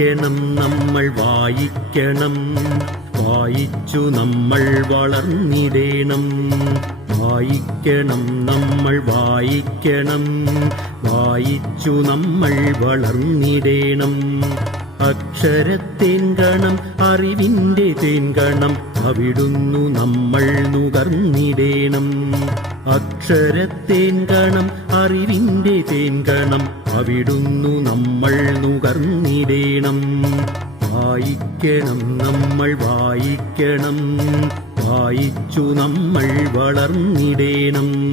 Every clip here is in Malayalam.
വായിക്കണം നമ്മൾ വായിക്കണം. വായിച്ചു നമ്മൾ വളർന്നിടേണം. വായിക്കണം നമ്മൾ വായിക്കണം. വായിച്ചു നമ്മൾ വളർന്നിടേണം. അക്ഷരത്തേൻ ഗണം അറിവിന്റെ തേൻ തേൻകണം അവിടുന്നു നമ്മൾ നുകർന്നിടേണം. അക്ഷരത്തേൻകണം അറിവിന്റെ തേൻകണം അവിടുന്നു നമ്മൾ നുകർന്നിടേണം. വായിക്കണം നമ്മൾ വായിക്കണം. വായിച്ചു നമ്മൾ വളർന്നിടേണം.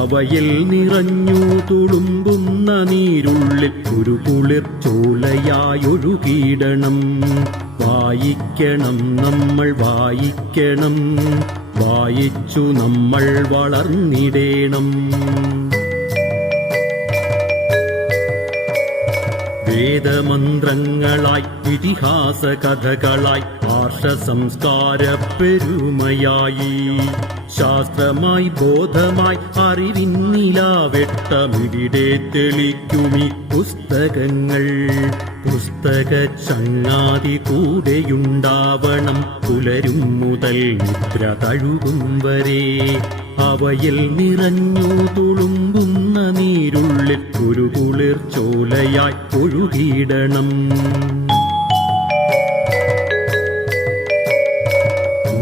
അവയിൽ നിറഞ്ഞു തുളുമ്പുന്ന നീരുള്ളിൽ ഒരു കുളിർ ചോലയായൊഴുകിയിടണം. വായിക്കണം നമ്മൾ വായിക്കണം. വായിച്ചു നമ്മൾ വളർന്നിടേണം. വേദമന്ത്രങ്ങളായി ഇതിഹാസ കഥകളായി ആർഷ സംസ്കാര പെരുമയായി ശാസ്ത്രമായി ബോധമായി അറിവിന്നിലാവെട്ടമിവിടെ തെളിക്കുമി പുസ്തകങ്ങൾ. പുസ്തക ചങ്ങാതി കൂടെയുണ്ടാവണം പുലരും മുതൽ നിദ്ര തഴുകും വരെ. അവയിൽ നിറഞ്ഞു തുളുമ്പുന്ന നീരുള്ളിൽ ഒരു കുളിർ ചോലയായി ഒഴുകിയിടണം.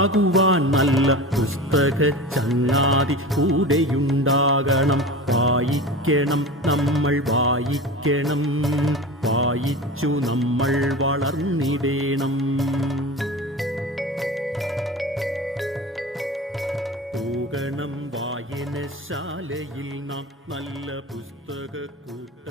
കരളിലുണ്ടാകുവാൻ നല്ല പുസ്തക ചങ്ങാതി കൂടെയുണ്ടാകണം. വായിക്കണം നമ്മൾ വായിക്കണം. വായിച്ചു നമ്മൾ വളർന്നിടേണം. പോകണം വായനശാലയിൽ നാം നല്ല പുസ്തക കൂട്ട